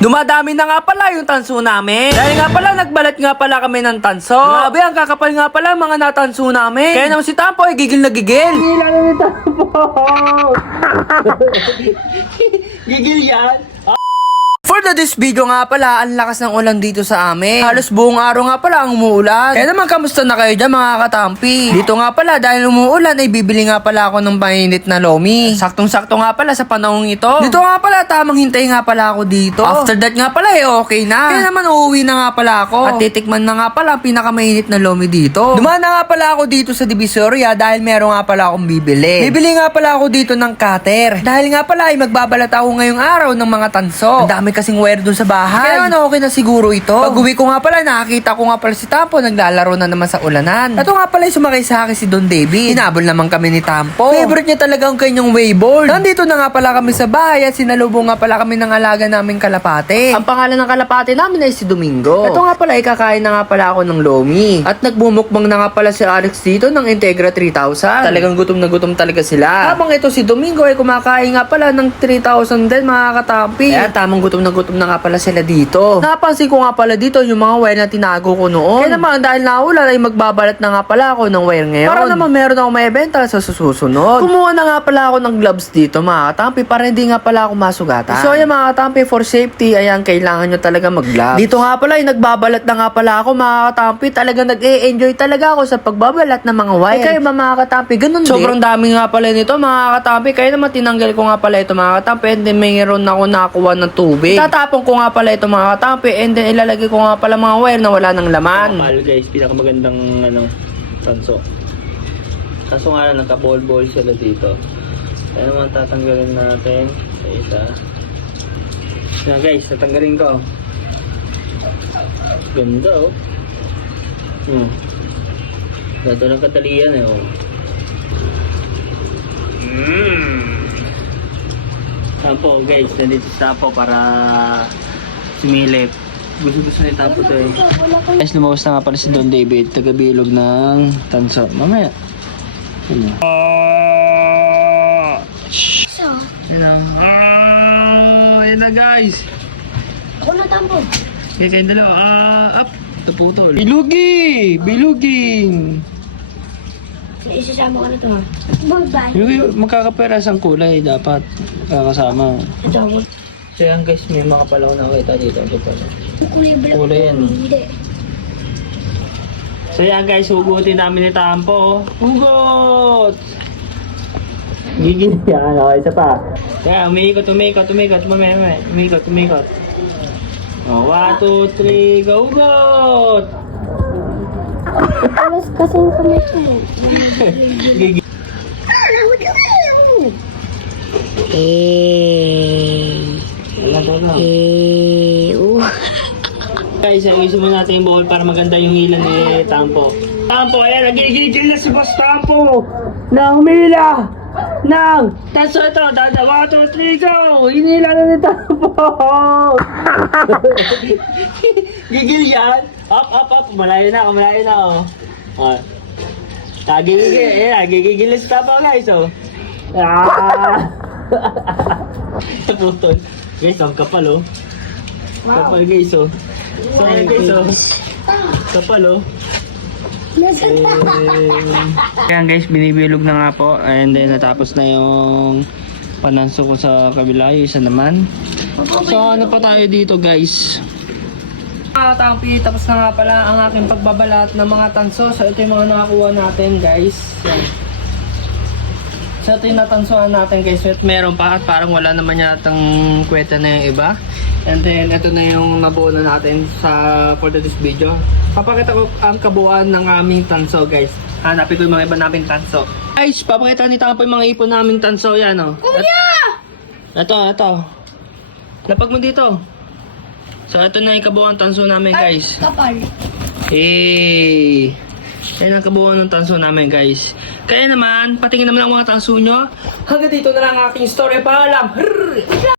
Dumadami na nga pala yung tanso namin. Dahil nga pala, nagbalat nga pala kami ng tanso. Grabe, ang kakapal nga pala mga natanso namin. Kaya naman si Tampo ay gigil na gigil. Lalo ni Tampo! Gigil yan? For this video nga pala, ang lakas ng ulan dito sa amin. Halos buong araw nga pala ang umuulan. Kaya naman, kamusta na kayo dyan mga katampi? Dito nga pala, dahil umuulan, ay bibili nga pala ako ng mainit na lomi. Saktong-sakto nga pala sa panahong ito. Dito nga pala, tamang hintay nga pala ako dito. After that nga pala, okay na. Kaya naman, uuwi na nga pala ako. At titikman na nga pala ang pinakamainit na lomi dito. Dumaan na nga pala ako dito sa Divisoria dahil meron nga pala akong bibili. Bibili nga pala ako dito ng cutter. Dahil nga pala, ay magbabalat ako ngayong araw ng mga tanso. Ang dami kasing wire dun sa bahay. Kaya ano, okay na siguro ito. Pag uwi ko nga pala, nakakita ko nga pala si Tampo naglalaro na naman sa ulanan. Ito nga pala yung sumakay sa akin si Don David. Hinabol naman kami ni Tampo. Favorite niya talaga ang kanyang wayboard. Nandito na nga pala kami sa bahay at sinalubong nga pala kami ng alaga naming kalapate. Ang pangalan ng kalapate namin ay si Domingo. Ito nga pala, ikakain na nga pala ako ng lomi. At nagbumukbang na nga pala si Alex dito ng Integra 3000. Talagang gutom na gutom talaga sila. Habang ito si Domingo ay kumakain nga pala ng 3,000 din mga katampi. Kaya tamang gutom na nga pala sila dito. Napansin ko nga pala dito yung mga wire na tinago ko noon. Kaya naman dahil naulan ay magbabalat na nga pala ako ng wire ngayon. Para naman meron akong may benta sa susunod. Kumuha na nga pala ako ng gloves dito mga katampi para hindi nga pala ako masugatan. So yan mga katampi, for safety, ayan, kailangan nyo talaga mag-gloves. Dito nga pala ay nagbabalat na nga pala ako mga katampi. Talagang nag-e-enjoy talaga ako sa pagbabalat ng mga wire. Kayo mga katampi, ganun din. Sobrang dami nga pala nito mga katampi. Kaya naman tinanggal ko nga pala ito mga katampi. And then mayroon ako nakuha ng tubig. Tatapon ko nga pala ito mga katampi, and then ilalagay ko nga pala mga wire na wala ng laman. Mahal guys, pinakamagandang tanso. Kaso nga lang, nagka-ball-ball sila dito. Kaya naman tatanggalin natin sa isa. Yan guys, tatanggalin ko. Ganda oh. Ganda ng katalian eh oh. Tampo guys, nandito si Tampo para sumilip. Gusto ni Tampo to eh. Guys, lumabas na nga pala si Don David, taga-bilog ng tanso. Mamaya. So, Ayan na guys. ako na Tampo. Kaya kayong dalawa. Up. Taputol. Bilugi! Biluging! Isasama ka na to ha. Bye-bye. Yung magkakaperas ang kulay dapat kakasama. Ito, So yan guys, may mga palaw na kita dito. kulay black. Kulay yan. Hindi. So yan guys, hugutin namin ni Tampo. Hugot! Gigil yan. Okay, isa pa. Kaya umiikot. Mamaya. Umiikot. Oh, 1, 2, 3, go! Hugot! Alas kasi yung kamay ko. Gigil. Wala. Guys, ayusin mo natin yung ball para maganda yung ilan ni Tampo. Tampo, ayan, nagigigil na si Boss Tampo! Na humila! Nang! Tanso ito! 1, 2, 3, go! Hinila na ni Tampo! Gigil yan! Up! Malayo na oh. Gigigil, ayan, gigigil na si Tampo guys oh. Putol. Guys, ang kapal oh. Kapal guys oh. So ayan guys oh. Kapal oh. Ayan guys, binibilog na nga po. And then natapos na yung pananso ko sa kabila. Yung isa naman. So ano pa tayo dito guys? Tampi, tapos na nga pala ang aking pagbabalat ng mga tanso. So ito yung mga nakakuha natin guys. Yan. So ito yung natansuhan natin guys. So, meron pa at parang wala naman yatang kweta na yung iba. And then ito na yung nabuo na natin for this video. Papakita ko ang kabuuan ng aming tanso guys. Hanapin ko yung mga iba naming tanso. Guys, papakita ni Tampo yung mga ipon naming tanso. Yan o. Ito. Lapag mo dito. So ito na yung kabuuan tanso namin guys. Kapal. Hey! Yan ang kabuuan ng tanso namin guys. Kaya naman, patingin naman ang mga tanso nyo. Hanggang dito na lang ang aking story. Paalam!